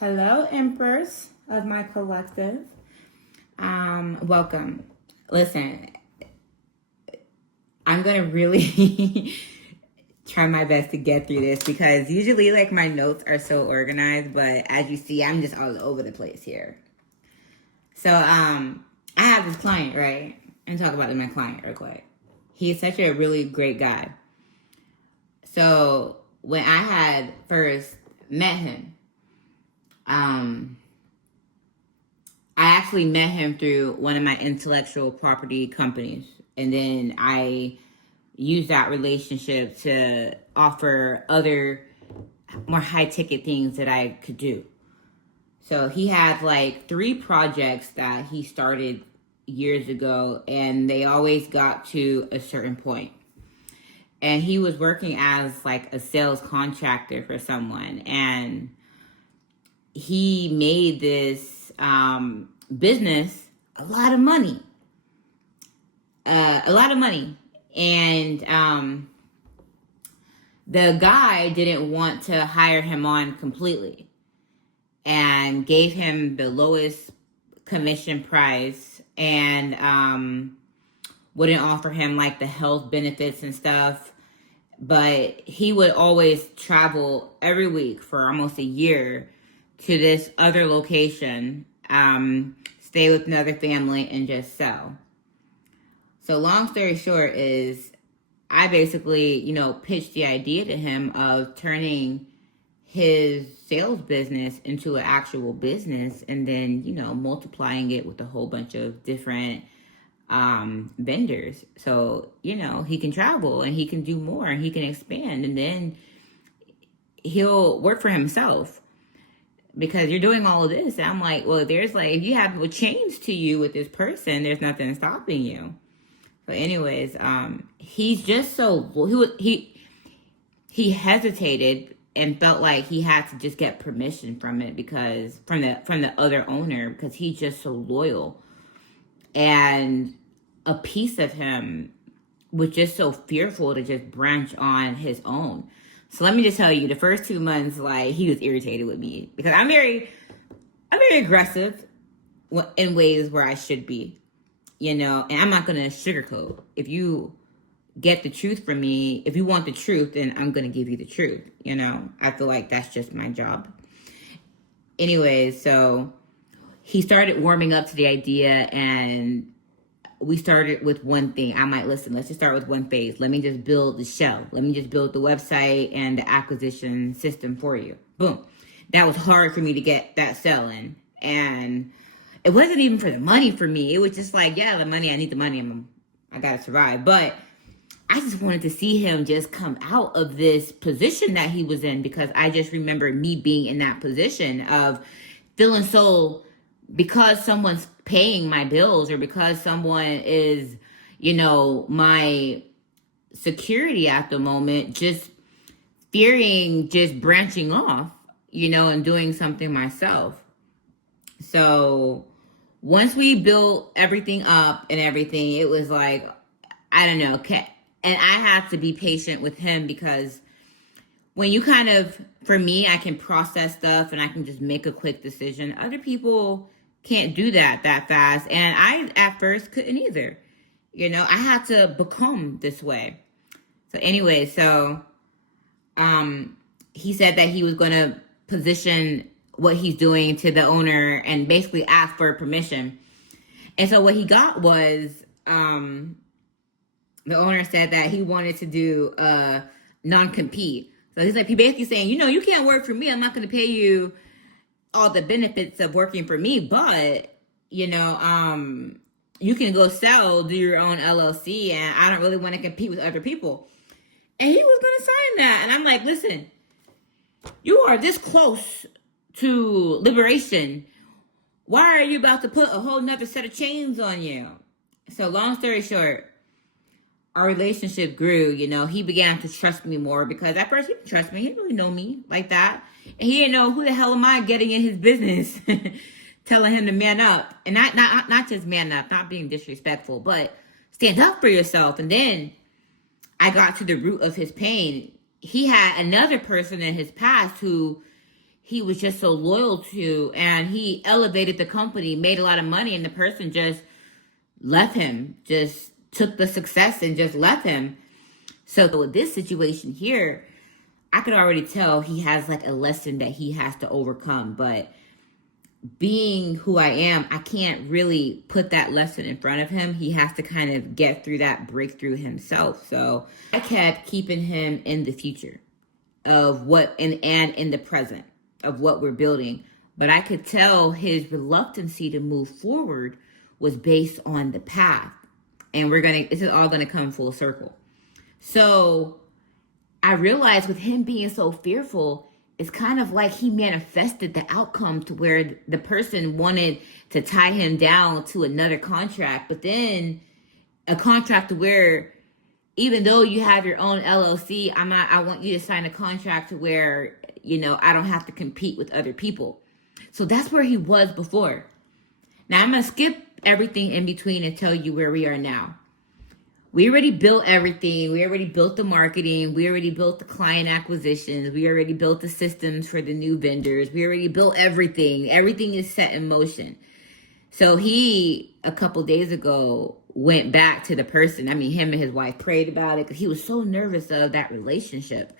Hello, Empress of my collective. Welcome. Listen, I'm gonna really try my best to get through this because usually like my notes are so organized, but as you see, I'm just all over the place here. So I have this client, right? And talk about my client real quick. He's such a really great guy. So when I had first met him, I actually met him through one of my intellectual property companies. And then I used that relationship to offer other more high ticket things that I could do. So he had like 3 projects that he started years ago, and they always got to a certain point. And he was working as like a sales contractor for someone, and he made this business a lot of money. And the guy didn't want to hire him on completely and gave him the lowest commission price and wouldn't offer him like the health benefits and stuff. But he would always travel every week for almost a year to this other location, stay with another family, and just sell. So long story short is I basically, pitched the idea to him of turning his sales business into an actual business and then, multiplying it with a whole bunch of different vendors. So, he can travel and he can do more and he can expand, and then he'll work for himself. Because you're doing all of this. And I'm like, well, there's like, if you have a change to you with this person, there's nothing stopping you. But anyways, he's just so, he hesitated and felt like he had to just get permission from it because, from the other owner, because he's just so loyal. And a piece of him was just so fearful to just branch on his own. So let me just tell you, the first 2 months, like, he was irritated with me because I'm very aggressive in ways where I should be, and I'm not going to sugarcoat. If you get the truth from me, if you want the truth, then I'm going to give you the truth, I feel like that's just my job. Anyways, so he started warming up to the idea, and we started with one thing. I'm like, listen, let's just start with one phase. Let me just build the shell. Let me just build the website and the acquisition system for you. Boom. That was hard for me to get that selling. And it wasn't even for the money for me. It was just like, yeah, the money, I need the money. I got to survive. But I just wanted to see him just come out of this position that he was in, because I just remember me being in that position of feeling so, because someone's paying my bills or because someone is, my security at the moment, just fearing just branching off, and doing something myself. So once we built everything up and everything, it was like, I don't know. And I have to be patient with him because when you for me, I can process stuff and I can just make a quick decision. Other people can't do that fast. And I, at first, couldn't either. I had to become this way. So anyway, he said that he was going to position what he's doing to the owner and basically ask for permission. And so what he got was, the owner said that he wanted to do a non-compete. So he's like, he basically saying, you can't work for me. I'm not going to pay you all the benefits of working for me, but you can go do your own LLC, and I don't really want to compete with other people. And he was going to sign that. And I'm like, listen, you are this close to liberation. Why are you about to put a whole nother set of chains on you? So long story short, our relationship grew. He began to trust me more, because at first he didn't trust me. He didn't really know me like that. And he didn't know who the hell am I getting in his business, telling him to man up. And not just man up, not being disrespectful, but stand up for yourself. And then I got to the root of his pain. He had another person in his past who he was just so loyal to, and he elevated the company, made a lot of money, and the person just left him, just took the success and just left him. So with this situation here, I could already tell he has like a lesson that he has to overcome. But being who I am, I can't really put that lesson in front of him. He has to kind of get through that breakthrough himself. So I kept keeping him in the future of what, and in the present of what we're building. But I could tell his reluctancy to move forward was based on the path. And this is all gonna come full circle. So I realized with him being so fearful, it's kind of like he manifested the outcome to where the person wanted to tie him down to another contract, but then a contract where even though you have your own LLC, I want you to sign a contract to where, I don't have to compete with other people. So that's where he was before. Now I'm going to skip everything in between and tell you where we are now. We already built everything. We already built the marketing. We already built the client acquisitions. We already built the systems for the new vendors. We already built everything. Everything is set in motion. So he, a couple days ago, went back to the person. Him and his wife prayed about it because he was so nervous of that relationship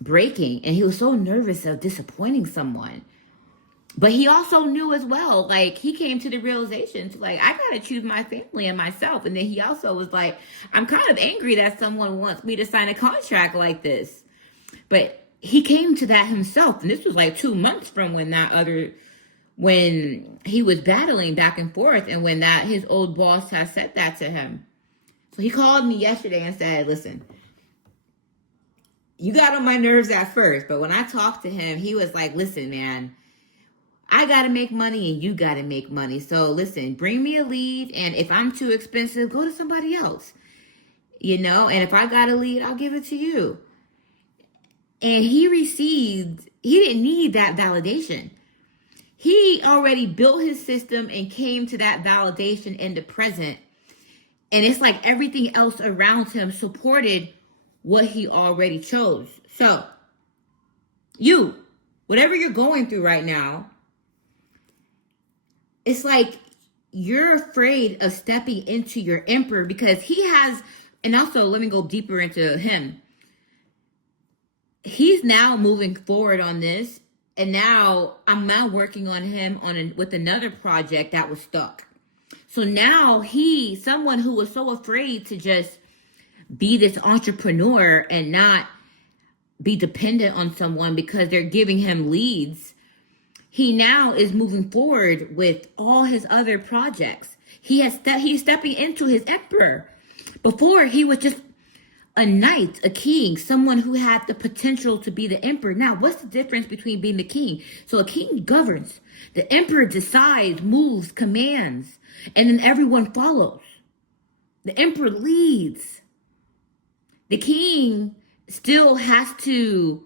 breaking. And he was so nervous of disappointing someone. But he also knew as well, like, he came to the realization to, like, I got to choose my family and myself. And then he also was like, I'm kind of angry that someone wants me to sign a contract like this. But he came to that himself. And this was like 2 months from when he was battling back and forth and when his old boss had said that to him. So he called me yesterday and said, listen, you got on my nerves at first. But when I talked to him, he was like, listen, man, I got to make money and you got to make money. So listen, bring me a lead. And if I'm too expensive, go to somebody else, and if I got a lead, I'll give it to you. And he didn't need that validation. He already built his system and came to that validation in the present. And it's like everything else around him supported what he already chose. So whatever you're going through right now, it's like you're afraid of stepping into your emperor because he has, and also let me go deeper into him. He's now moving forward on this, and now I'm working on him with another project that was stuck. So now someone who was so afraid to just be this entrepreneur and not be dependent on someone because they're giving him leads, he now is moving forward with all his other projects. He's stepping into his emperor. Before, he was just a knight, a king, someone who had the potential to be the emperor. Now, what's the difference between being the king? So a king governs. The emperor decides, moves, commands, and then everyone follows. The emperor leads. The king still the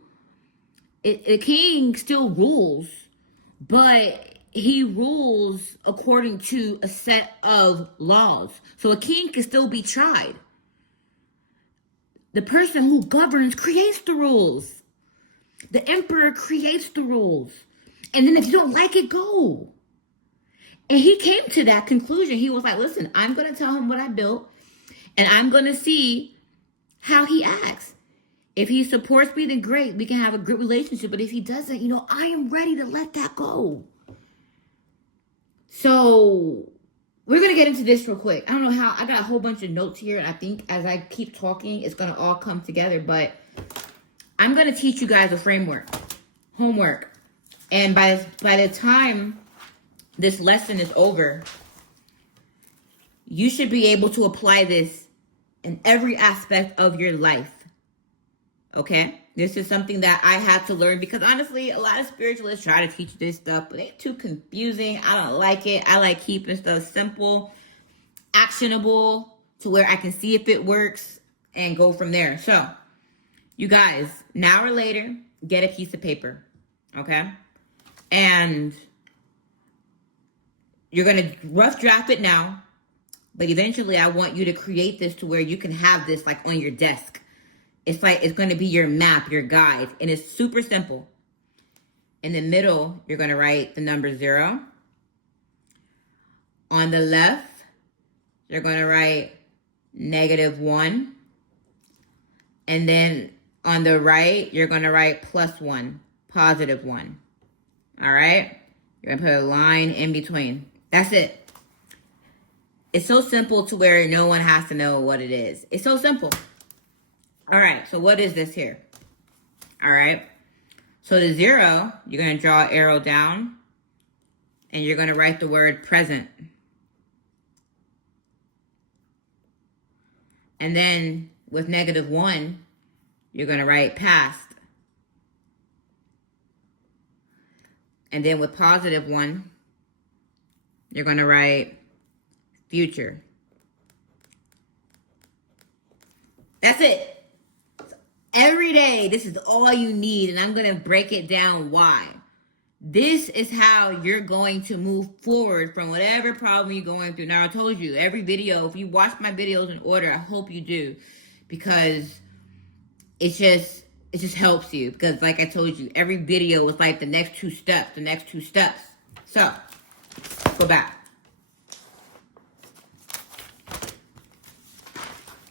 king still rules, but he rules according to a set of laws. So a king can still be tried. The person who governs creates the rules. The emperor creates the rules. And then if you don't like it, go. And he came to that conclusion. He was like, listen, I'm going to tell him what I built, and I'm going to see how he acts. If he supports me, then great. We can have a good relationship. But if he doesn't, I am ready to let that go. So we're going to get into this real quick. I don't know how. I got a whole bunch of notes here. And I think as I keep talking, it's going to all come together. But I'm going to teach you guys a framework, homework. And by the time this lesson is over, you should be able to apply this in every aspect of your life. Okay? This is something that I had to learn because honestly, a lot of spiritualists try to teach this stuff, but it's too confusing. I don't like it. I like keeping stuff simple, actionable, to where I can see if it works and go from there. So, you guys, an hour later, get a piece of paper. Okay? And you're going to rough draft it now, but eventually I want you to create this to where you can have this like on your desk. It's going to be your map, your guide, and it's super simple. In the middle, you're going to write the number 0. On the left, you're going to write -1. And then on the right, you're going to write +1, +1. All right? You're going to put a line in between. That's it. It's so simple to where no one has to know what it is. It's so simple. All right, so what is this here? All right. So the 0, you're going to draw an arrow down, and you're going to write the word present. And then with -1, you're going to write past. And then with +1, you're going to write future. That's it. Every day, this is all you need, and I'm going to break it down why. This is how you're going to move forward from whatever problem you're going through. Now, I told you, every video, if you watch my videos in order, I hope you do, because it just helps you. Because like I told you, every video is like the next 2 steps, So, let's go back.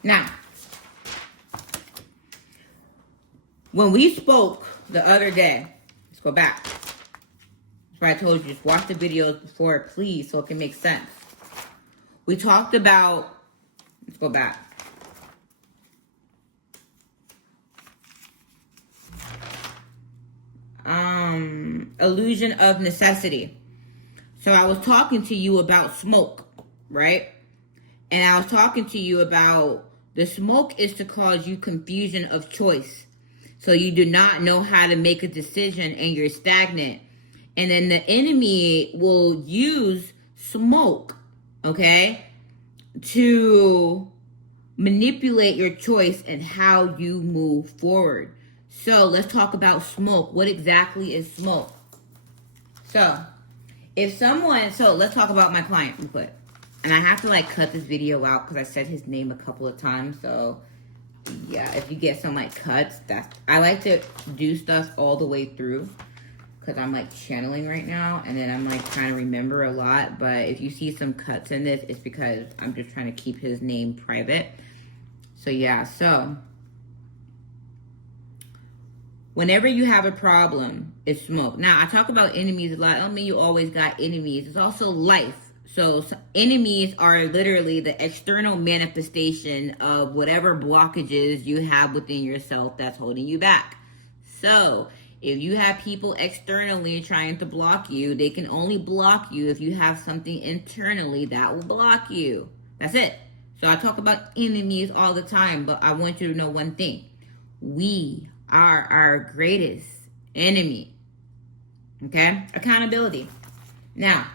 Now, when we spoke the other day, let's go back. That's why I told you, just watch the videos before, please, so it can make sense. We talked about, let's go back. Illusion of necessity. So I was talking to you about smoke, right? And I was talking to you about the smoke is to cause you confusion of choice. So you do not know how to make a decision and you're stagnant. And then the enemy will use smoke, okay, to manipulate your choice and how you move forward. So let's talk about smoke. What exactly is smoke? So let's talk about my client real quick. And I have to like cut this video out because I said his name a couple of times. So yeah, if you get some like cuts, I like to do stuff all the way through because I'm like channeling right now, and then I'm like trying to remember a lot. But if you see some cuts in this, it's because I'm just trying to keep his name private. So yeah, so whenever you have a problem, it's smoke. Now, I talk about enemies a lot. I don't mean you always got enemies. It's also life. So enemies are literally the external manifestation of whatever blockages you have within yourself that's holding you back. So if you have people externally trying to block you, they can only block you if you have something internally that will block you. That's it. So I talk about enemies all the time, but I want you to know one thing. We are our greatest enemy. Okay? Accountability. Now,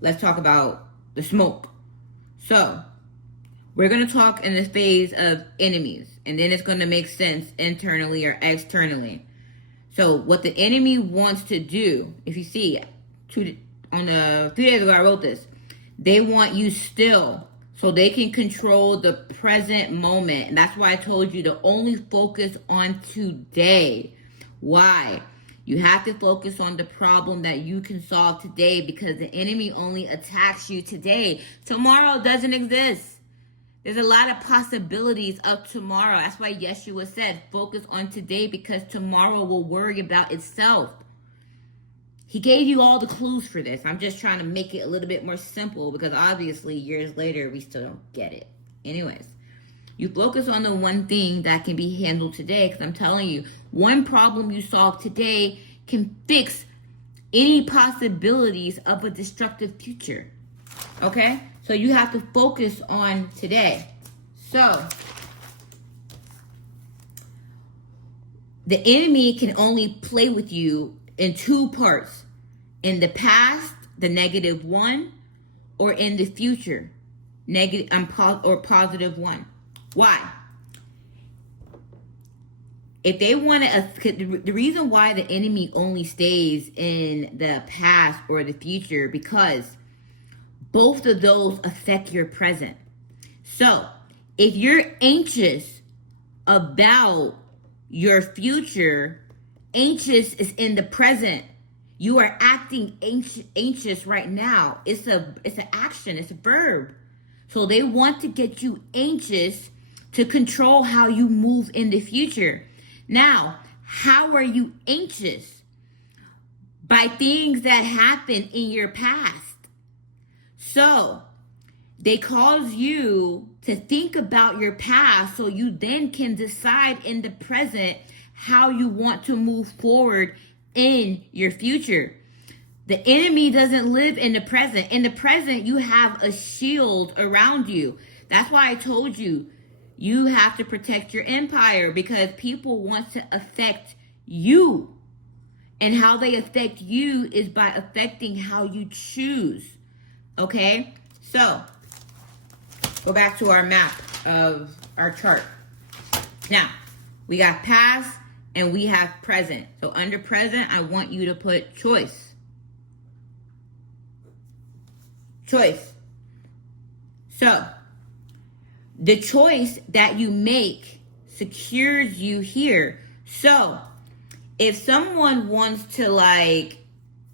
let's talk about the smoke. So, we're going to talk in the phase of enemies, and then it's going to make sense internally or externally. So, what the enemy wants to do, if you see, 3 days ago I wrote this, they want you still so they can control the present moment. And that's why I told you to only focus on today. Why? You have to focus on the problem that you can solve today because the enemy only attacks you today. Tomorrow doesn't exist. There's a lot of possibilities of tomorrow. That's why Yeshua said, focus on today because tomorrow will worry about itself. He gave you all the clues for this. I'm just trying to make it a little bit more simple because obviously years later we still don't get it. Anyways, you focus on the one thing that can be handled today because I'm telling you, one problem you solve today can fix any possibilities of a destructive future. Okay? So you have to focus on today. So the enemy can only play with you in 2 parts. In the past, the -1, or in the future, +1. Why? If they want to, the reason why the enemy only stays in the past or the future, because both of those affect your present. So if you're anxious about your future Anxious is in the present. You are acting anxious right now. It's an action. It's a verb. So they want to get you anxious to control how you move in the future. Now, how are you anxious? By things that happened in your past. So they cause you to think about your past so you then can decide in the present how you want to move forward in your future. The enemy doesn't live in the present. In the present, you have a shield around you. That's why I told you, you have to protect your empire, because people want to affect you. And how they affect you is by affecting how you choose. Okay? So, go back to our map of our chart. Now, we got past and we have present. So under present, I want you to put choice. Choice. So, the choice that you make secures you here. So, if someone wants to, like,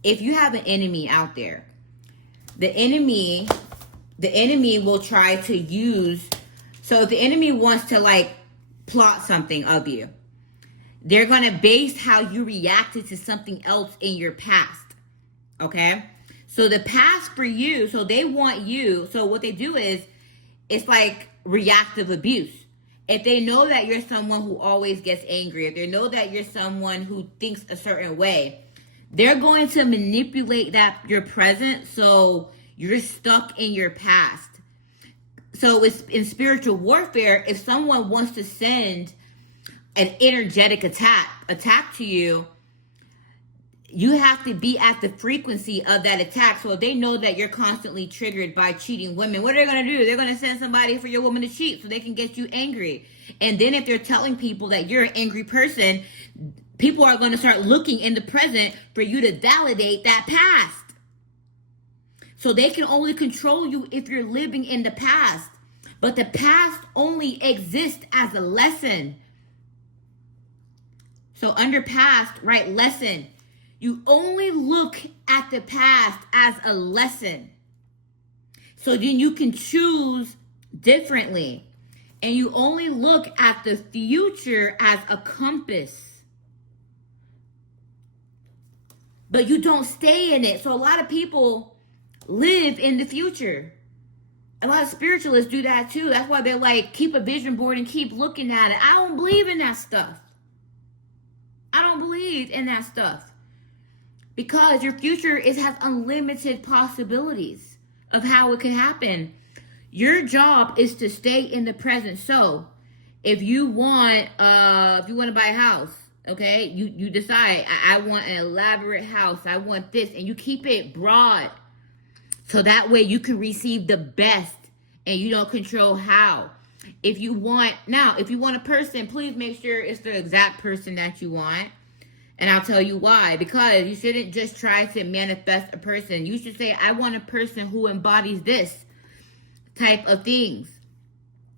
if you have an enemy out there, the enemy will try to use, so if the enemy wants to, like, plot something of you, they're going to base how you reacted to something else in your past. Okay? So the past for you, so they want you, so what they do is, it's like reactive abuse. If they know that you're someone who always gets angry, if they know that you're someone who thinks a certain way, they're going to manipulate that your present so you're stuck in your past. So it's in spiritual warfare, if someone wants to send an energetic attack to you, you have to be at the frequency of that attack. So if they know that you're constantly triggered by cheating women, what are they going to do? They're going to send somebody for your woman to cheat so they can get you angry. And then if they're telling people that you're an angry person, people are going to start looking in the present for you to validate that past. So they can only control you if you're living in the past. But the past only exists as a lesson. So under past, write lesson. You only look at the past as a lesson. So then you can choose differently. And you only look at the future as a compass. But you don't stay in it. So a lot of people live in the future. A lot of spiritualists do that too. That's why they're like, keep a vision board and keep looking at it. I don't believe in that stuff. I don't believe in that stuff. Because your future has unlimited possibilities of how it can happen. Your job is to stay in the present. So, if you want to buy a house, okay, you decide, I want an elaborate house. I want this, and you keep it broad, so that way you can receive the best, and you don't control how. If you want a person, please make sure it's the exact person that you want. And I'll tell you why. Because you shouldn't just try to manifest a person. You should say, I want a person who embodies this type of things.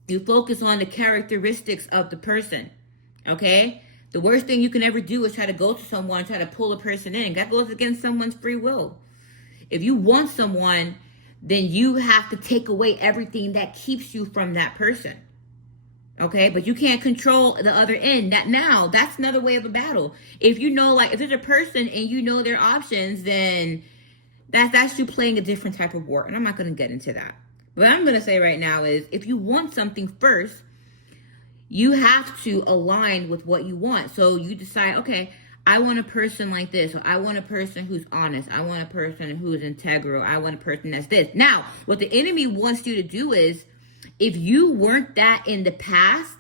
You focus on the characteristics of the person. Okay? The worst thing you can ever do is try to go to someone, try to pull a person in. That goes against someone's free will. If you want someone, then you have to take away everything that keeps you from that person. Okay, but you can't control the other end. That's another way of a battle. If you know, like, if there's a person and you know their options, then that's you playing a different type of war. And I'm not going to get into that. What I'm going to say right now is, if you want something first, you have to align with what you want. So you decide, okay, I want a person like this. Or I want a person who's honest. I want a person who's integral. I want a person that's this. Now, what the enemy wants you to do is, if you weren't that in the past,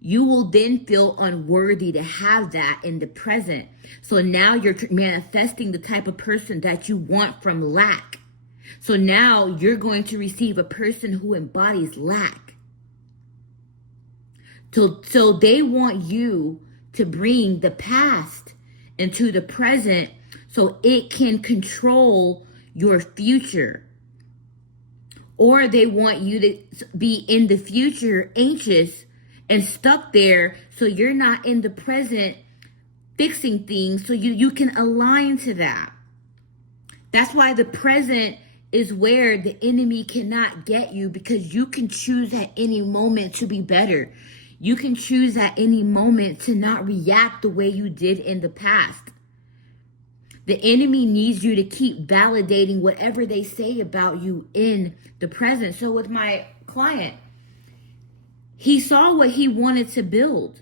you will then feel unworthy to have that in the present. So now you're manifesting the type of person that you want from lack. So now you're going to receive a person who embodies lack. So they want you to bring the past into the present so it can control your future. Or they want you to be in the future anxious and stuck there, so you're not in the present fixing things so you can align to that. That's why the present is where the enemy cannot get you, because you can choose at any moment to be better. You can choose at any moment to not react the way you did in the past. The enemy needs you to keep validating whatever they say about you in the present. So with my client, he saw what he wanted to build.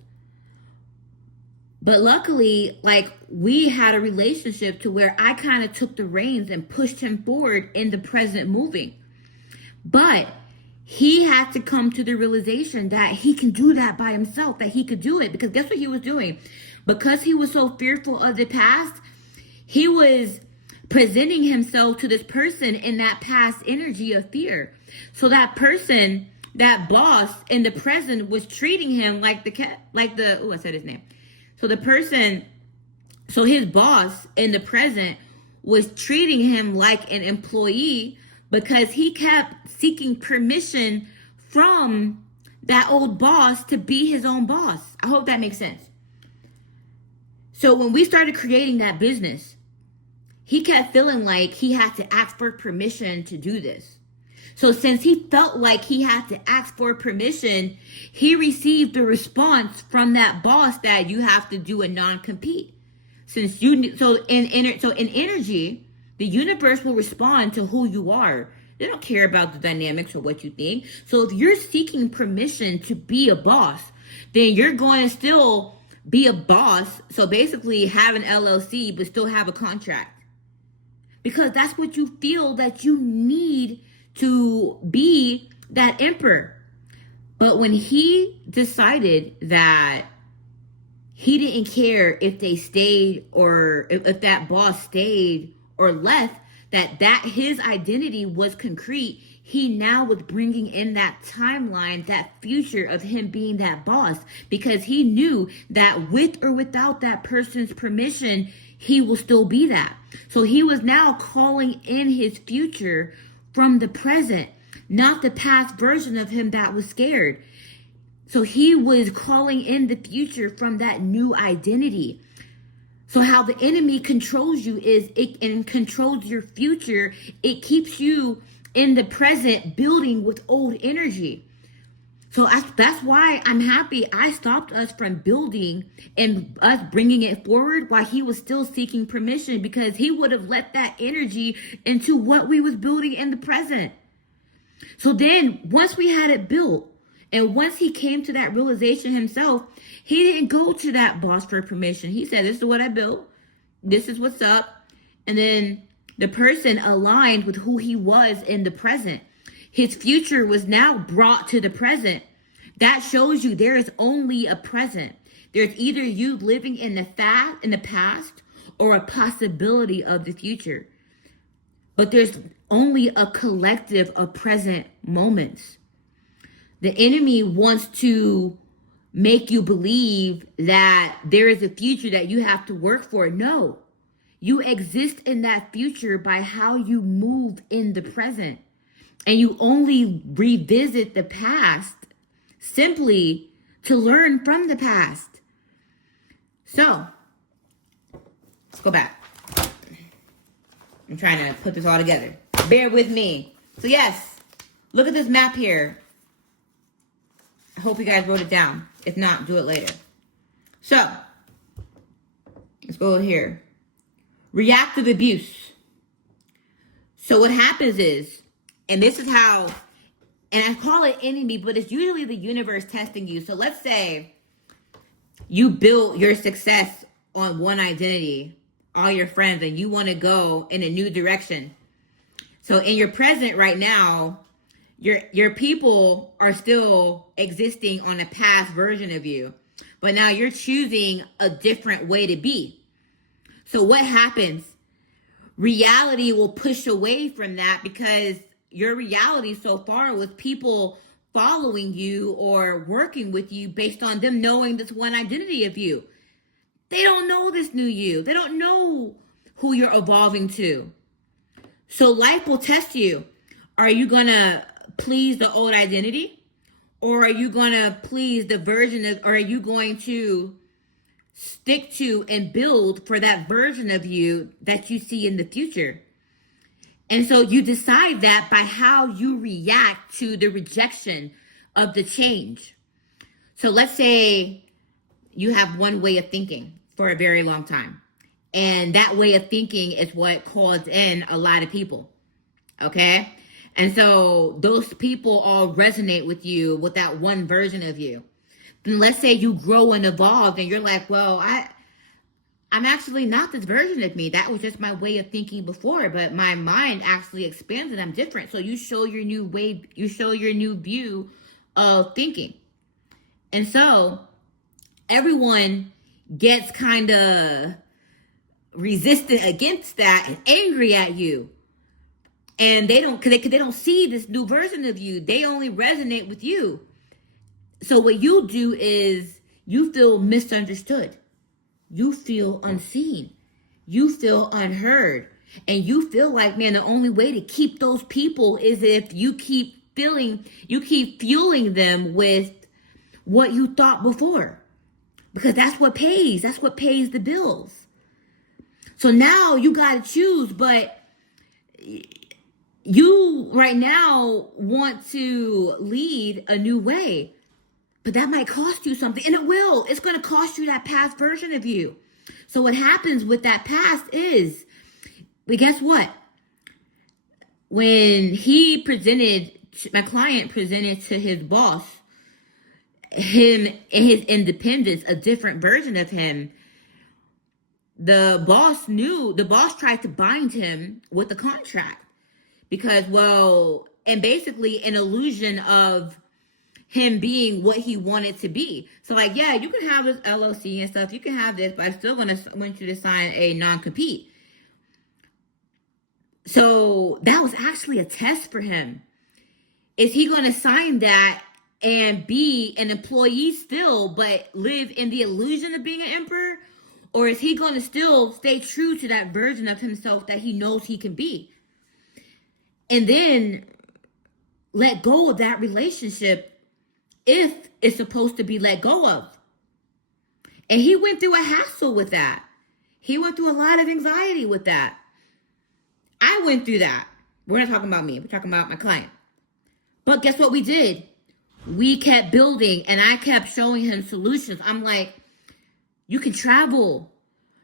But luckily, like, we had a relationship to where I kind of took the reins and pushed him forward in the present moving. But he had to come to the realization that he can do that by himself, that he could do it. Because guess what he was doing? Because he was so fearful of the past, he was presenting himself to this person in that past energy of fear. So that person, that boss in the present, was treating him like I said his name. So his boss in the present was treating him like an employee because he kept seeking permission from that old boss to be his own boss. I hope that makes sense. So when we started creating that business, he kept feeling like he had to ask for permission to do this. So since he felt like he had to ask for permission, he received the response from that boss that you have to do a non-compete. So in energy, the universe will respond to who you are. They don't care about the dynamics or what you think. So if you're seeking permission to be a boss, then you're going to still be a boss. So basically have an LLC, but still have a contract. Because that's what you feel that you need to be that emperor. But when he decided that he didn't care if they stayed or if that boss stayed or left, that his identity was concrete, he now was bringing in that timeline, that future of him being that boss, because he knew that with or without that person's permission, he will still be that. So he was now calling in his future from the present, not the past version of him that was scared. So he was calling in the future from that new identity. So how the enemy controls you is it controls your future. It keeps you in the present building with old energy. So that's why I'm happy I stopped us from building and us bringing it forward while he was still seeking permission, because he would have let that energy into what we was building in the present. So then once we had it built, and once he came to that realization himself, he didn't go to that boss for permission. He said, this is what I built. This is what's up. And then the person aligned with who he was in the present. His future was now brought to the present. That shows you there is only a present. There's either you living in the past or a possibility of the future. But there's only a collective of present moments. The enemy wants to make you believe that there is a future that you have to work for. No, you exist in that future by how you move in the present. And you only revisit the past simply to learn from the past. So, let's go back. I'm trying to put this all together. Bear with me. So yes, look at this map here. I hope you guys wrote it down. If not, do it later. So, let's go here. Reactive abuse. So what happens is, and this is how, and I call it enemy, but it's usually the universe testing you. So let's say you built your success on one identity, all your friends, and you want to go in a new direction. So in your present right now, your people are still existing on a past version of you, but now you're choosing a different way to be. So what happens? Reality will push away from that, because your reality so far was people following you or working with you based on them knowing this one identity of you. They don't know this new you. They don't know who you're evolving to. So life will test you. Are you going to please the old identity? Or are you going to please the version of, or are you going to stick to and build for that version of you that you see in the future. And so you decide that by how you react to the rejection of the change. So let's say you have one way of thinking for a very long time. And that way of thinking is what calls in a lot of people. Okay? And so those people all resonate with you with that one version of you. Then let's say you grow and evolve and you're like, well, I'm actually not this version of me. That was just my way of thinking before, but my mind actually expanded. I'm different. So you show your new way, you show your new view of thinking. And so everyone gets kind of resistant against that and angry at you. And they don't, because they don't see this new version of you. They only resonate with you. So what you do is you feel misunderstood. You feel unseen. You feel unheard. And you feel like, man, the only way to keep those people is if you keep fueling them with what you thought before. Because that's what pays. That's what pays the bills. So now you got to choose, but you right now want to lead a new way. But that might cost you something, and it will. It's going to cost you that past version of you. So what happens with that past is, but guess what? When my client presented to his boss, him and his independence, a different version of him, the boss tried to bind him with the contract because, well, and basically an illusion of him being what he wanted to be. So like, yeah, you can have this LLC and stuff. You can have this, but I'm still going to want you to sign a non-compete. So that was actually a test for him. Is he going to sign that and be an employee still, but live in the illusion of being an emperor? Or is he going to still stay true to that version of himself that he knows he can be? And then let go of that relationship if it's supposed to be let go of. And he went through a hassle with that. He went through a lot of anxiety with that. I went through that. We're not talking about me. We're talking about my client. But guess what we did? We kept building and I kept showing him solutions. I'm like, you can travel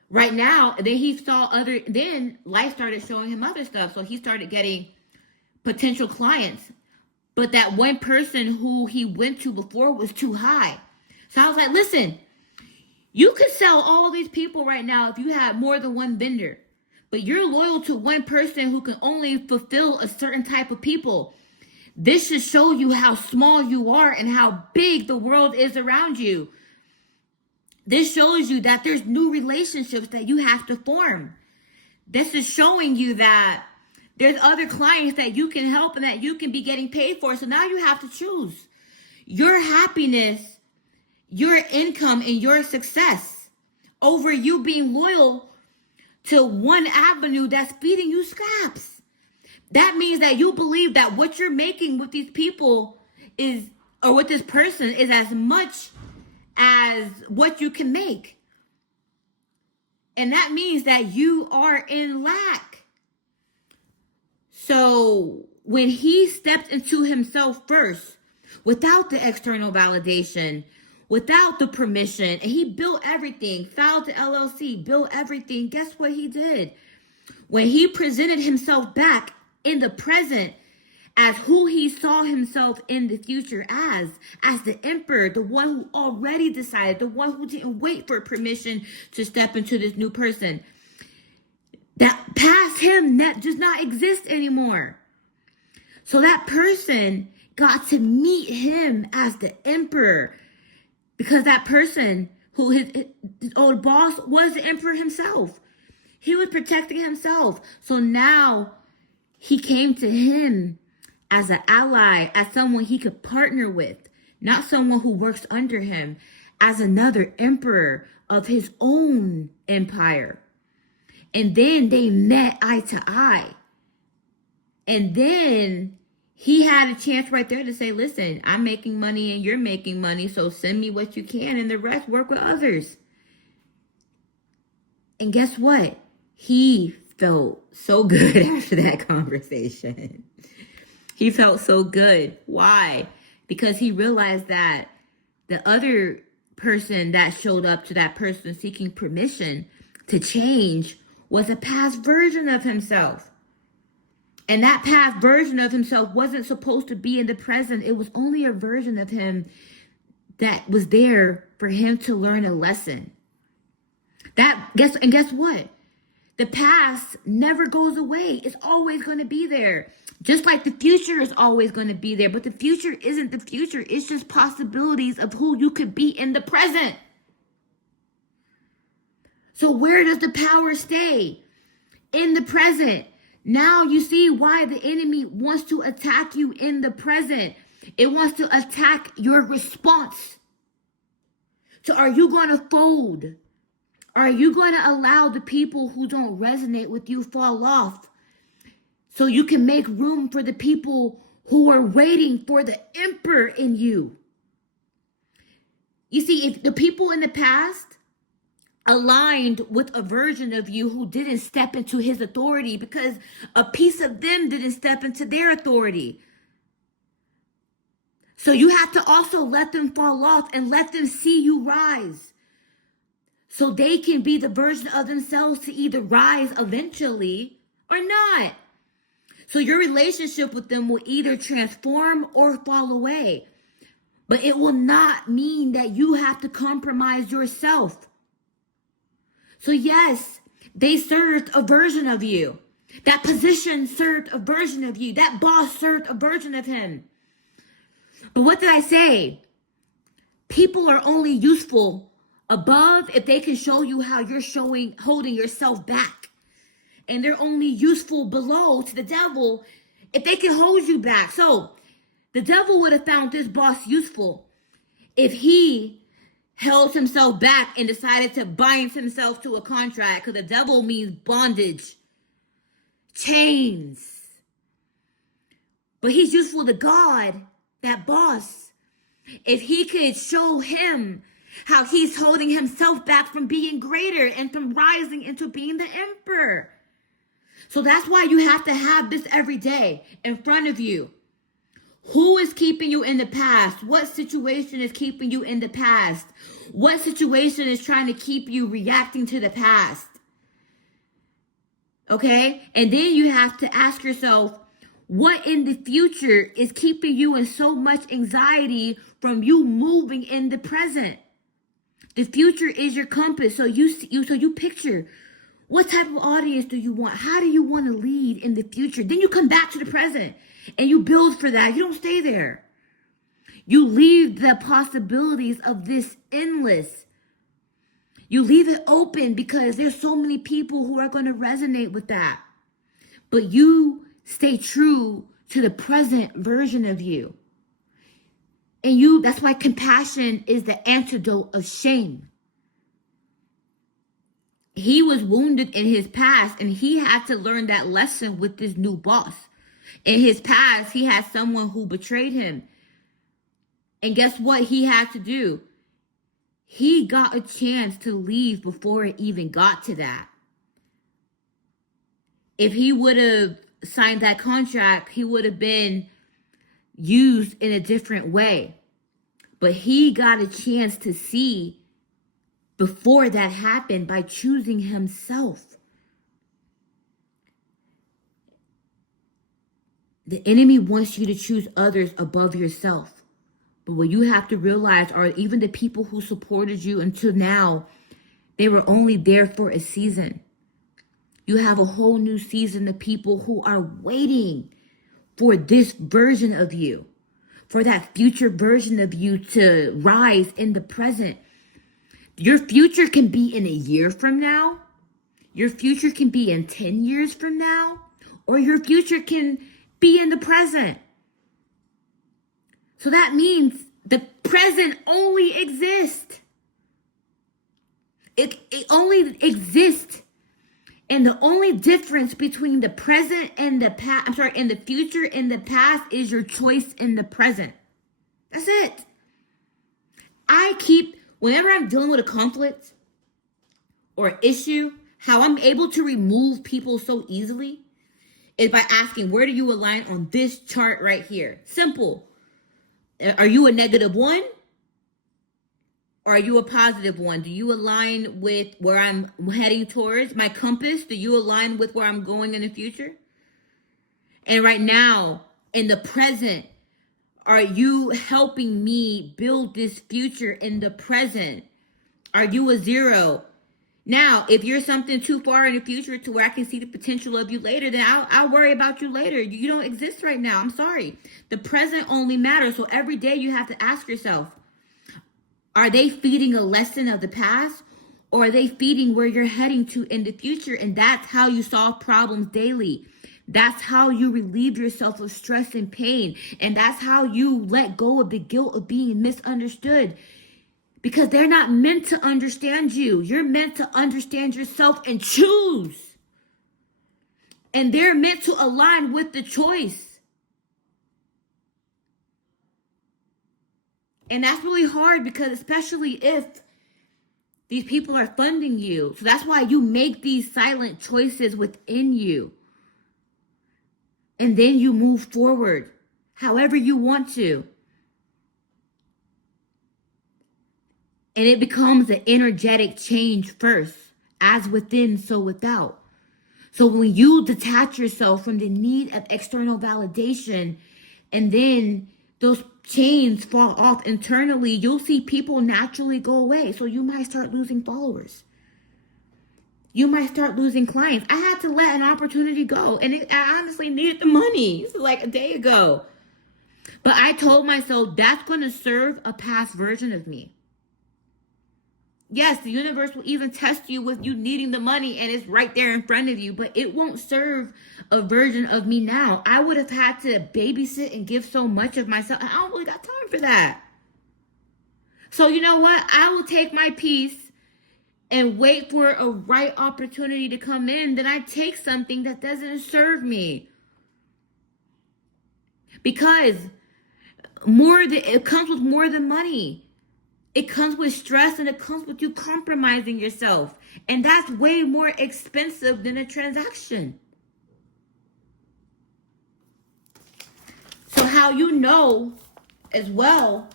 right now. And then life started showing him other stuff. So he started getting potential clients. But that one person who he went to before was too high. So I was like, listen, you could sell all these people right now if you had more than one vendor. But you're loyal to one person who can only fulfill a certain type of people. This should show you how small you are and how big the world is around you. This shows you that there's new relationships that you have to form. This is showing you that there's other clients that you can help and that you can be getting paid for. So now you have to choose your happiness, your income, and your success over you being loyal to one avenue that's feeding you scraps. That means that you believe that what you're making with these people or with this person is as much as what you can make. And that means that you are in lack. So when he stepped into himself first, without the external validation, without the permission, and he built everything, filed the LLC, built everything, guess what he did? When he presented himself back in the present as who he saw himself in the future as the emperor, the one who already decided, the one who didn't wait for permission to step into this new person, that past him that does not exist anymore. So that person got to meet him as the emperor because that person who his old boss was the emperor himself. He was protecting himself. So now he came to him as an ally, as someone he could partner with, not someone who works under him, as another emperor of his own empire. And then they met eye to eye. And then he had a chance right there to say, listen, I'm making money and you're making money, so send me what you can and the rest work with others. And guess what? He felt so good after that conversation. He felt so good. Why? Because he realized that the other person that showed up to that person seeking permission to change was a past version of himself. And that past version of himself wasn't supposed to be in the present. It was only a version of him that was there for him to learn a lesson. Guess what? The past never goes away. It's always going to be there. Just like the future is always going to be there. But the future isn't the future. It's just possibilities of who you could be in the present. So where does the power stay? In the present. Now you see why the enemy wants to attack you in the present. It wants to attack your response. So are you going to fold? Are you going to allow the people who don't resonate with you fall off so you can make room for the people who are waiting for the emperor in you? You see, if the people in the past aligned with a version of you who didn't step into his authority because a piece of them didn't step into their authority. So you have to also let them fall off and let them see you rise. So they can be the version of themselves to either rise eventually or not. So your relationship with them will either transform or fall away. But it will not mean that you have to compromise yourself. So yes, they served a version of you. That position served a version of you. That boss served a version of him. But what did I say? People are only useful above if they can show you how you're holding yourself back. And they're only useful below to the devil if they can hold you back. So the devil would have found this boss useful if he held himself back and decided to bind himself to a contract, because the devil means bondage, chains. But he's useful to God, that boss, if he could show him how he's holding himself back from being greater and from rising into being the emperor. So that's why you have to have this every day in front of you. Who is keeping you in the past? What situation is keeping you in the past? What situation is trying to keep you reacting to the past? Okay? And then you have to ask yourself, what in the future is keeping you in so much anxiety from you moving in the present? The future is your compass. So you picture, what type of audience do you want? How do you want to lead in the future? Then you come back to the present and you build for that. You don't stay there. You leave the possibilities of this endless. You leave it open because there's so many people who are going to resonate with that. But you stay true to the present version of you. And that's why compassion is the antidote of shame. He was wounded in his past and he had to learn that lesson with this new boss. In his past, he had someone who betrayed him. And guess what he had to do? He got a chance to leave before it even got to that. If he would have signed that contract, he would have been used in a different way. But he got a chance to see before that happened by choosing himself. The enemy wants you to choose others above yourself. But what you have to realize are even the people who supported you until now, they were only there for a season. You have a whole new season of people who are waiting for this version of you, for that future version of you to rise in the present. Your future can be in a year from now. Your future can be in 10 years from now. Or your future can be in the present. So that means the present only exists. It only exists. And the only difference between the present and the past, in the future and the past is your choice in the present. That's it. Whenever I'm dealing with a conflict or issue, How I'm able to remove people so easily is by asking, where do you align on this chart right here? Simple. Are you a -1? Or are you a +1? Do you align with where I'm heading towards? My compass, do you align with where I'm going in the future? And right now, in the present, are you helping me build this future in the present? Are you a 0? Now, if you're something too far in the future to where I can see the potential of you later, then I'll worry about you later. You don't exist right now. I'm sorry. The present only matters. So every day you have to ask yourself, are they feeding a lesson of the past, or are they feeding where you're heading to in the future? And that's how you solve problems daily. That's how you relieve yourself of stress and pain. And that's how you let go of the guilt of being misunderstood. Because they're not meant to understand you. You're meant to understand yourself and choose. And they're meant to align with the choice. And that's really hard, because especially if these people are funding you. So that's why you make these silent choices within you. And then you move forward however you want to. And it becomes an energetic change first, as within, so without. So when you detach yourself from the need of external validation, and then those chains fall off internally, you'll see people naturally go away. So you might start losing followers. You might start losing clients. I had to let an opportunity go, and I honestly needed the money. This is like a day ago. But I told myself that's going to serve a past version of me. Yes, the universe will even test you with you needing the money, and it's right there in front of you, but it won't serve a version of me now. I would have had to babysit and give so much of myself. I don't really got time for that. So you know what? I will take my piece and wait for a right opportunity to come in. Then I take something that doesn't serve me. Because it comes with more than money. It comes with stress, and it comes with you compromising yourself. And that's way more expensive than a transaction. So how you know as well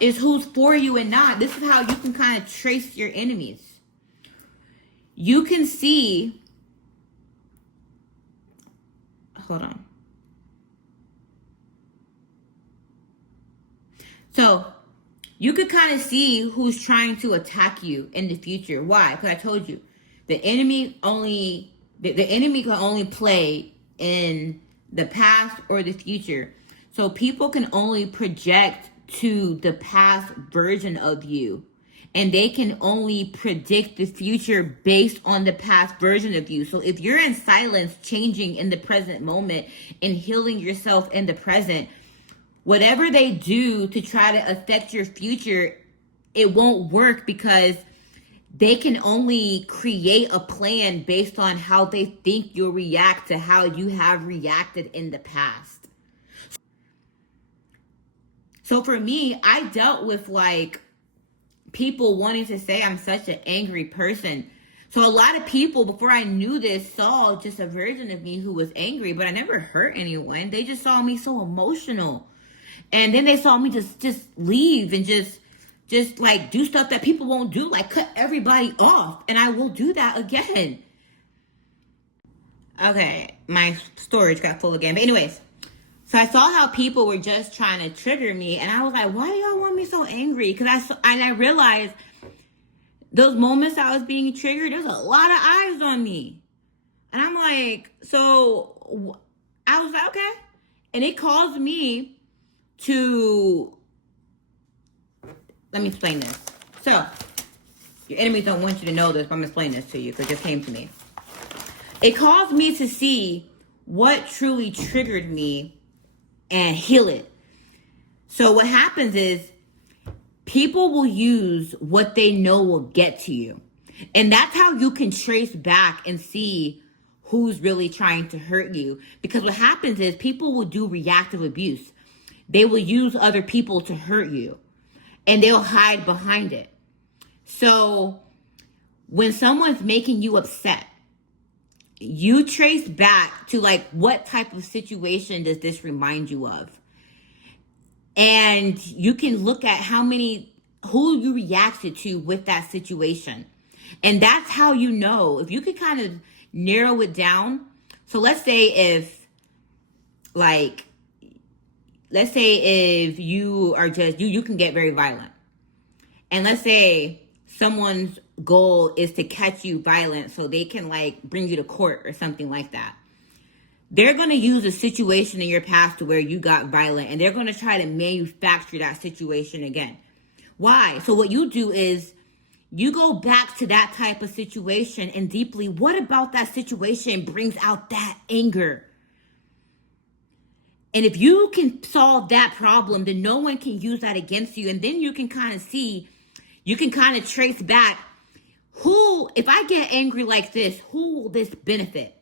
is who's for you and not. This is how you can kind of trace your enemies. You can see, hold on. So you could kind of see who's trying to attack you in the future. Why? Because I told you, the enemy can only play in the past or the future. So people can only project to the past version of you. And they can only predict the future based on the past version of you. So if you're in silence, changing in the present moment and healing yourself in the present, whatever they do to try to affect your future, it won't work, because they can only create a plan based on how they think you'll react to how you have reacted in the past. So for me, I dealt with people wanting to say I'm such an angry person. So a lot of people, before I knew this, saw just a version of me who was angry, but I never hurt anyone. They just saw me so emotional. And then they saw me just leave and just do stuff that people won't do, like cut everybody off. And I will do that again. Okay, my storage got full again. But anyways, so I saw how people were just trying to trigger me. And I was like, why do y'all want me so angry? Because I realized those moments I was being triggered, there's a lot of eyes on me. And I'm like, so I was like, okay. And it caused me to, let me explain this. So, your enemies don't want you to know this, but I'm explaining this to you because it just came to me. It caused me to see what truly triggered me and heal it. So what happens is people will use what they know will get to you. And that's how you can trace back and see who's really trying to hurt you. Because what happens is people will do reactive abuse. They will use other people to hurt you, and they'll hide behind it. So when someone's making you upset, you trace back to like, what type of situation does this remind you of? And you can look at who you reacted to with that situation. And that's how you know, if you can kind of narrow it down. So let's say if you are just, you can get very violent. And let's say someone's goal is to catch you violent so they can like bring you to court or something like that. They're going to use a situation in your past to where you got violent, and they're going to try to manufacture that situation again. Why? So what you do is you go back to that type of situation and deeply, what about that situation brings out that anger? And if you can solve that problem, then no one can use that against you. And then you can kind of see, you can kind of trace back if I get angry like this, who will this benefit?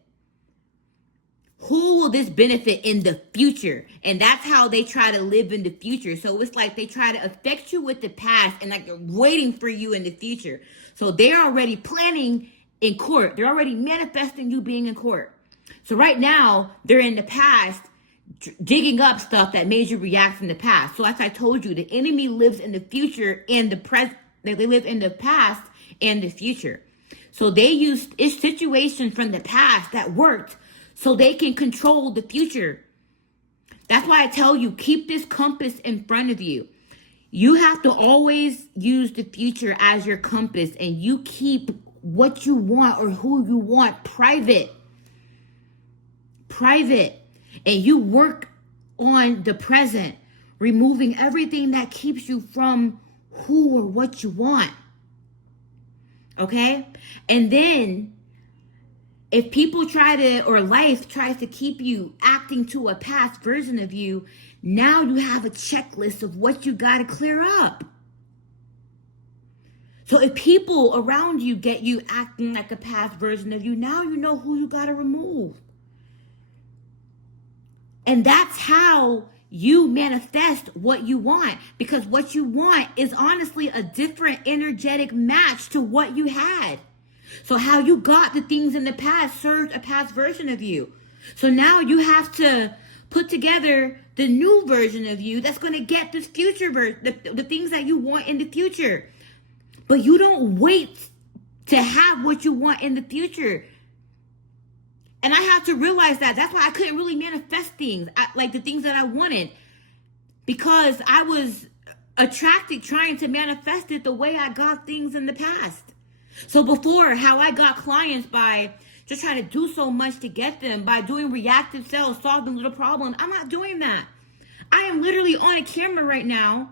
Who will this benefit in the future? And that's how they try to live in the future. So it's like they try to affect you with the past and like they're waiting for you in the future. So they're already planning in court. They're already manifesting you being in court. So right now, they're in the past digging up stuff that made you react in the past. So as I told you, the enemy lives in the future and the present. They live in the past and the future. So they use situations from the past that worked so they can control the future. That's why I tell you, keep this compass in front of you. You have to always use the future as your compass, and you keep what you want or who you want private. And you work on the present, removing everything that keeps you from who or what you want. Okay? And then if people or life tries to keep you acting to a past version of you, now you have a checklist of what you got to clear up. So if people around you get you acting like a past version of you, now you know who you got to remove. And that's how you manifest what you want, because what you want is honestly a different energetic match to what you had. So how you got the things in the past served a past version of you. So now you have to put together the new version of you that's going to get this future version, the things that you want in the future. But you don't wait to have what you want in the future. And I have to realize that. That's why I couldn't really manifest things, like the things that I wanted, because I was attracted, trying to manifest it the way I got things in the past. So before, how I got clients by just trying to do so much to get them, by doing reactive sales, solving little problems. I'm not doing that. I am literally on a camera right now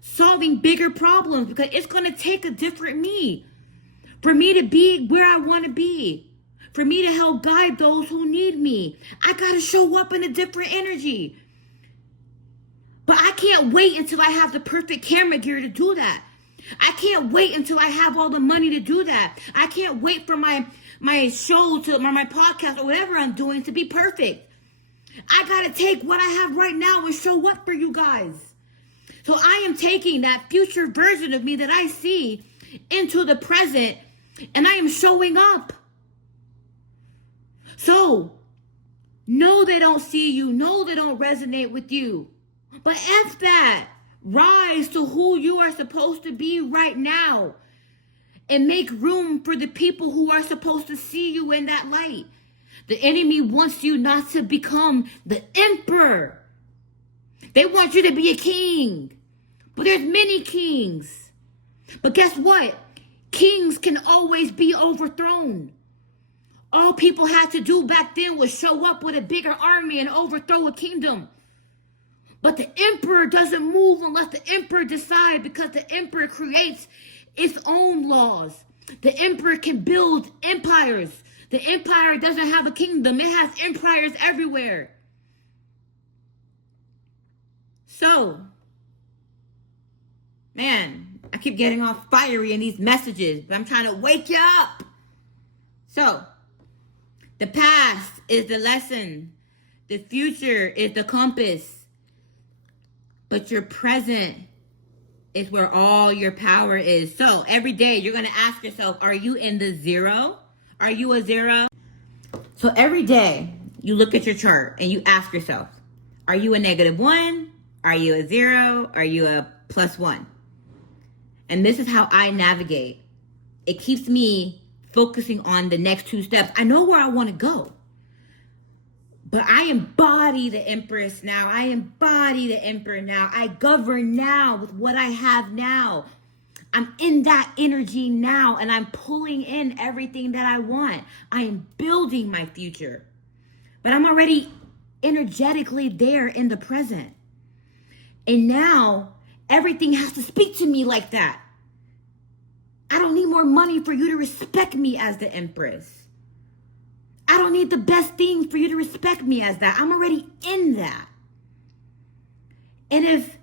solving bigger problems, because it's going to take a different me for me to be where I want to be. For me to help guide those who need me, I got to show up in a different energy. But I can't wait until I have the perfect camera gear to do that. I can't wait until I have all the money to do that. I can't wait for my show, my podcast, or whatever I'm doing to be perfect. I got to take what I have right now and show up for you guys. So I am taking that future version of me that I see into the present, and I am showing up. So, no, they don't see you. No, they don't resonate with you. But F that. Rise to who you are supposed to be right now. And make room for the people who are supposed to see you in that light. The enemy wants you not to become the emperor. They want you to be a king. But there's many kings. But guess what? Kings can always be overthrown. All people had to do back then was show up with a bigger army and overthrow a kingdom. But the emperor doesn't move unless the emperor decides, because the emperor creates its own laws. The emperor can build empires. The empire doesn't have a kingdom. It has empires everywhere. So, man, I keep getting all fiery in these messages, but I'm trying to wake you up. So, the past is the lesson. The future is the compass. But your present is where all your power is. So every day you're going to ask yourself, are you in the zero? Are you a zero? So every day you look at your chart and you ask yourself, are you a -1? Are you a 0? Are you a +1? And this is how I navigate. It keeps me focusing on the next 2 steps. I know where I want to go. But I embody the Empress now. I embody the Emperor now. I govern now with what I have now. I'm in that energy now, and I'm pulling in everything that I want. I am building my future. But I'm already energetically there in the present. And now everything has to speak to me like that. I don't need more money for you to respect me as the Empress. I don't need the best things for you to respect me as that. I'm already in that. And if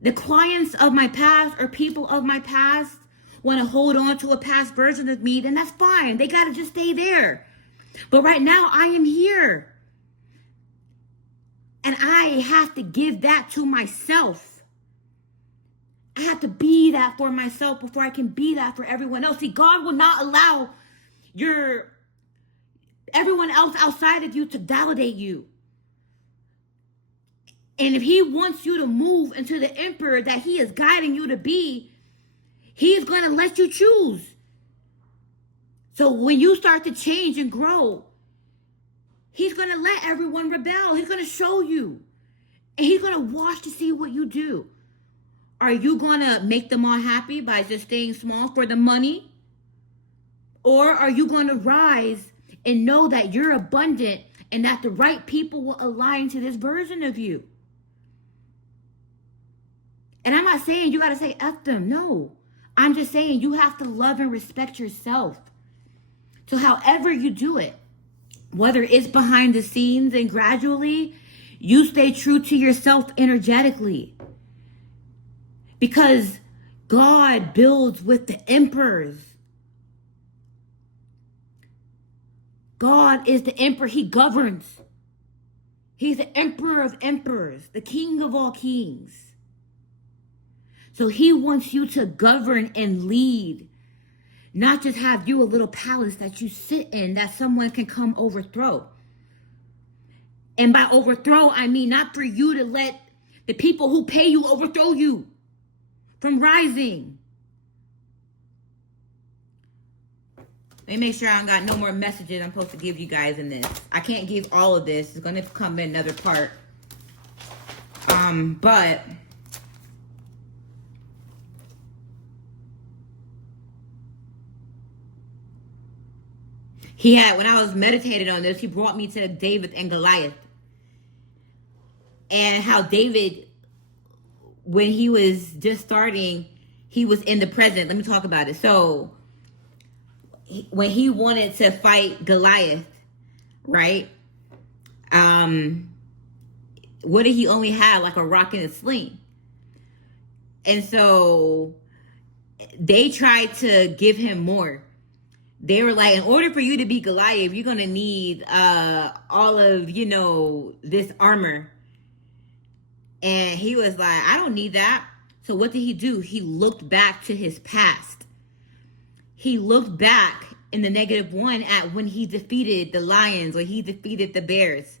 the clients of my past or people of my past want to hold on to a past version of me, then that's fine. They got to just stay there. But right now, I am here. And I have to give that to myself. I have to be that for myself before I can be that for everyone else. See, God will not allow everyone else outside of you to validate you. And if he wants you to move into the emperor that he is guiding you to be, he is going to let you choose. So when you start to change and grow, he's going to let everyone rebel. He's going to show you. And he's going to watch to see what you do. Are you going to make them all happy by just staying small for the money? Or are you going to rise and know that you're abundant and that the right people will align to this version of you? And I'm not saying you got to say F them. No. I'm just saying you have to love and respect yourself. So however you do it, whether it's behind the scenes and gradually, you stay true to yourself energetically. Because God builds with the emperors. God is the emperor. He governs. He's the emperor of emperors, the king of all kings. So he wants you to govern and lead, not just have you a little palace that you sit in that someone can come overthrow. And by overthrow, I mean not for you to let the people who pay you overthrow you from rising. Let me make sure I don't got no more messages I'm supposed to give you guys in this. I can't give all of this. It's going to come in another part. But when I was meditating on this, he brought me to David and Goliath. And how David, when he was just starting, he was in the present. Let me talk about it. So when he wanted to fight Goliath, right? What did he only have? Like a rock and a sling. And so they tried to give him more. They were like, in order for you to beat Goliath, you're going to need all of, this armor. And he was like, I don't need that. So what did he do? He looked back to his past. He looked back in the -1 at when he defeated the lions or he defeated the bears.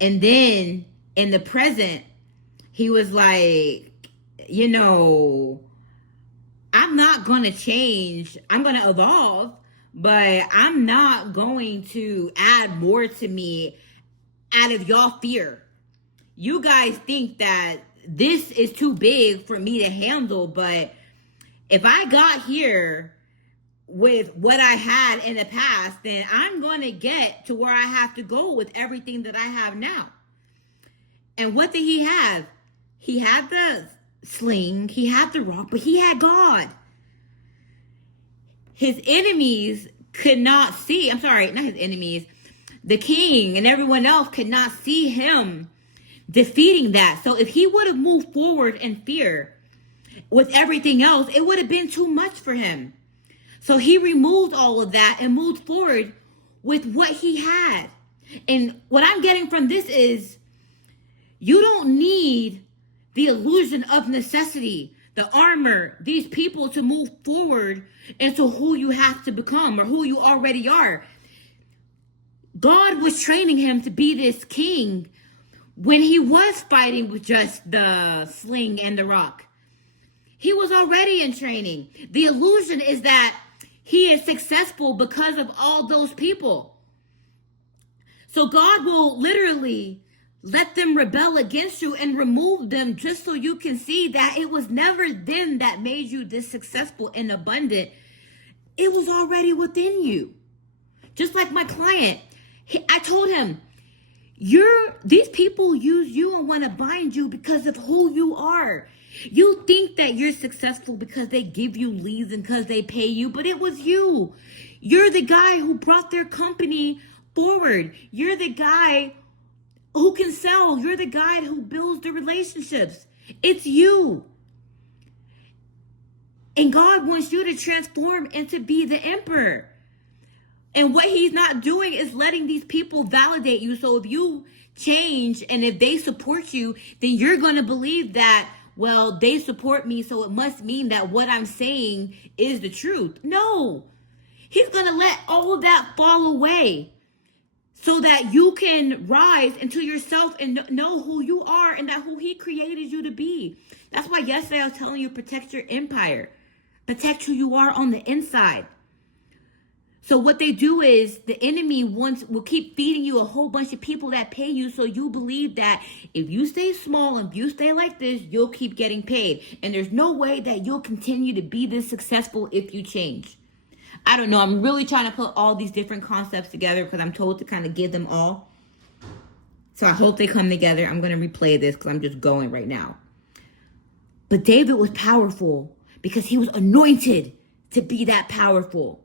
And then in the present, he was like, I'm not going to change. I'm going to evolve, but I'm not going to add more to me out of y'all fear. You guys think that this is too big for me to handle, but if I got here with what I had in the past, then I'm going to get to where I have to go with everything that I have now. And what did he have? He had the sling, he had the rock, but he had God. His enemies could not see, not his enemies, the king and everyone else could not see him defeating that. So if he would have moved forward in fear with everything else, it would have been too much for him. So he removed all of that and moved forward with what he had. And what I'm getting from this is, you don't need the illusion of necessity the armor, these people to move forward into who you have to become or who you already are. God was training him to be this king when he was fighting with just the sling and the rock. He was already in training. The illusion is that he is successful because of all those people. So God will literally let them rebel against you and remove them just so you can see that it was never them that made you this successful and abundant. It was already within you. Just like my client, I told him, these people use you and want to bind you because of who you are. You think that you're successful because they give you leads and because they pay you, but it was you. You're the guy who brought their company forward. You're the guy who can sell. You're the guy who builds the relationships. It's you. And God wants you to transform and to be the emperor. And what he's not doing is letting these people validate you. So if you change and if they support you, then you're going to believe that, well, they support me, so it must mean that what I'm saying is the truth. No, he's going to let all of that fall away so that you can rise into yourself and know who you are and that who he created you to be. That's why yesterday I was telling you, protect your empire. Protect who you are on the inside. So what they do is the enemy will keep feeding you a whole bunch of people that pay you, so you believe that if you stay small and if you stay like this, you'll keep getting paid. And there's no way that you'll continue to be this successful if you change. I don't know. I'm really trying to put all these different concepts together because I'm told to kind of give them all. So I hope they come together. I'm going to replay this because I'm just going right now. But David was powerful because he was anointed to be that powerful.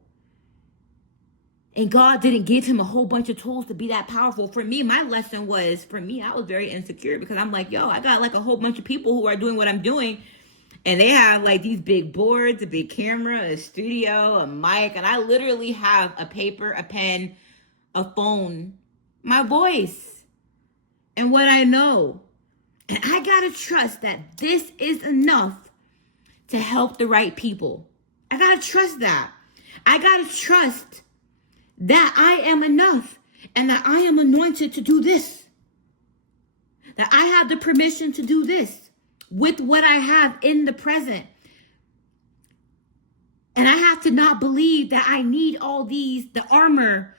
And God didn't give him a whole bunch of tools to be that powerful. For me, my lesson was, I was very insecure because I'm like, I got like a whole bunch of people who are doing what I'm doing. And they have like these big boards, a big camera, a studio, a mic. And I literally have a paper, a pen, a phone, my voice, and what I know. And I got to trust that this is enough to help the right people. I got to trust that. I got to trust that I am enough and that I am anointed to do this. That I have the permission to do this with what I have in the present. And I have to not believe that I need all the armor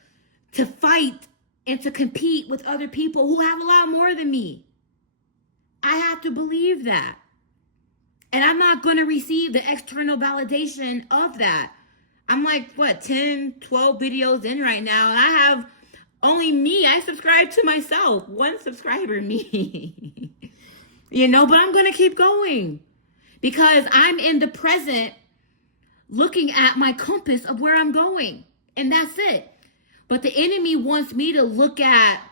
to fight and to compete with other people who have a lot more than me. I have to believe that. And I'm not going to receive the external validation of that. I'm like, 10, 12 videos in right now. And I have only me. I subscribe to myself. One subscriber, me. But I'm going to keep going. Because I'm in the present looking at my compass of where I'm going. And that's it. But the enemy wants me to look at,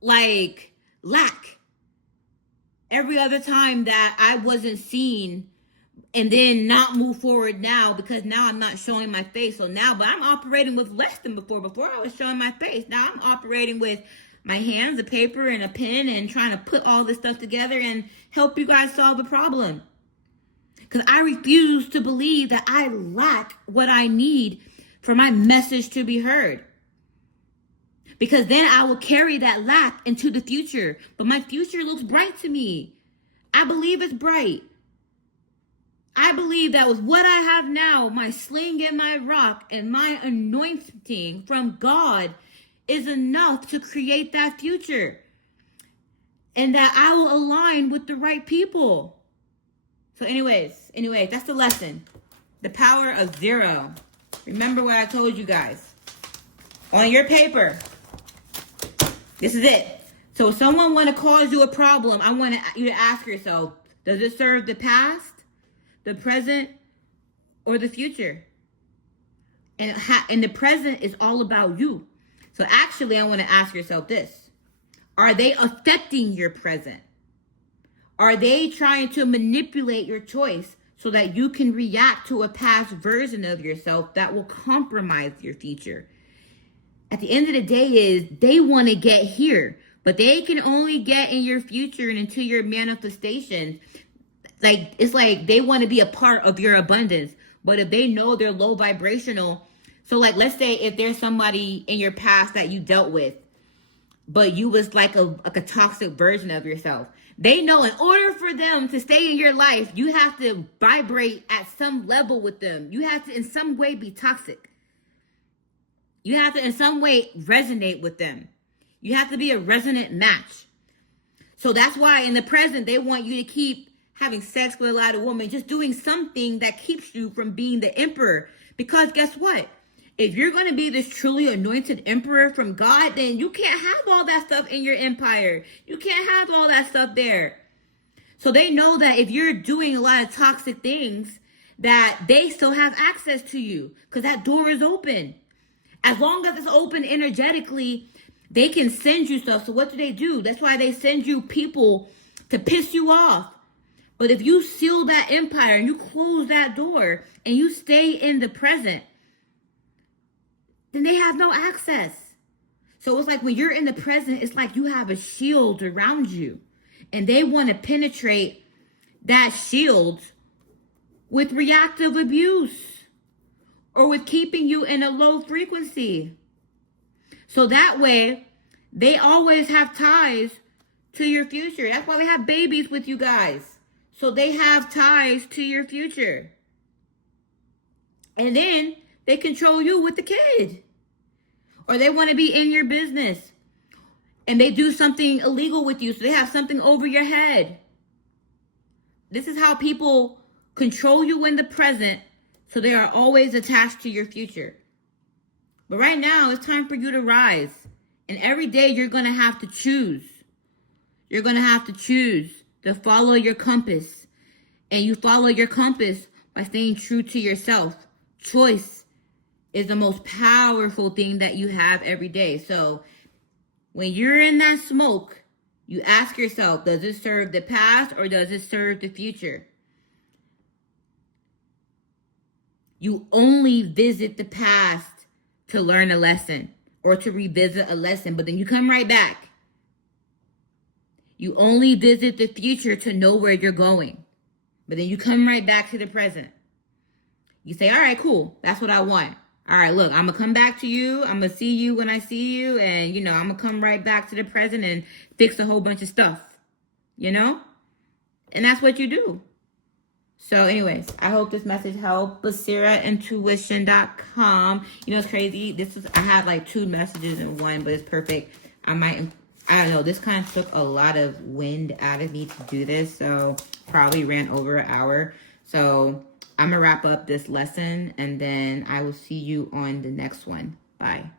like, lack. Every other time that I wasn't seen, and then not move forward now because now I'm not showing my face. So now, but I'm operating with less than before. Before I was showing my face. Now I'm operating with my hands, a paper, and a pen, and trying to put all this stuff together and help you guys solve a problem. Because I refuse to believe that I lack what I need for my message to be heard. Because then I will carry that lack into the future. But my future looks bright to me. I believe it's bright. I believe that with what I have now, my sling and my rock and my anointing from God is enough to create that future. And that I will align with the right people. So anyways, that's the lesson. The power of zero. Remember what I told you guys. On your paper. This is it. So if someone want to cause you a problem, I want you to ask yourself, does it serve the past, the present, or the future? And the present is all about you. So actually, I want to ask yourself this. Are they affecting your present? Are they trying to manipulate your choice so that you can react to a past version of yourself that will compromise your future? At the end of the day is they want to get here, but they can only get in your future and into your manifestations. Like, it's like they want to be a part of your abundance. But if they know they're low vibrational, so like, let's say if there's somebody in your past that you dealt with, but you was like a toxic version of yourself. They know in order for them to stay in your life, you have to vibrate at some level with them. You have to in some way be toxic. You have to in some way resonate with them. You have to be a resonant match. So that's why in the present, they want you to keep having sex with a lot of women, just doing something that keeps you from being the emperor. Because guess what? If you're going to be this truly anointed emperor from God, then you can't have all that stuff in your empire. You can't have all that stuff there. So they know that if you're doing a lot of toxic things, that they still have access to you because that door is open. As long as it's open energetically, they can send you stuff. So what do? That's why they send you people to piss you off. But if you seal that empire and you close that door and you stay in the present, then they have no access. So it's like when you're in the present, it's like you have a shield around you. And they want to penetrate that shield with reactive abuse or with keeping you in a low frequency. So that way, they always have ties to your future. That's why they have babies with you guys. So they have ties to your future. And then they control you with the kid. Or they want to be in your business. And they do something illegal with you. So they have something over your head. This is how people control you in the present. So they are always attached to your future. But right now, it's time for you to rise. And every day you're going to have to choose. You're going to have to choose to follow your compass. And you follow your compass by staying true to yourself. Choice is the most powerful thing that you have every day. So when you're in that smoke, you ask yourself, does it serve the past or does it serve the future? You only visit the past to learn a lesson or to revisit a lesson, but then you come right back. You only visit the future to know where you're going, but then you come right back to the present. You say, all right, cool. That's what I want. All right, look, I'm going to come back to you. I'm going to see you when I see you. And, I'm going to come right back to the present and fix a whole bunch of stuff, And that's what you do. So anyways, I hope this message helped. basiraintuition.com. It's crazy. I had like 2 messages in one, but it's perfect. I don't know. This kind of took a lot of wind out of me to do this. So probably ran over an hour. So I'm going to wrap up this lesson and then I will see you on the next one. Bye.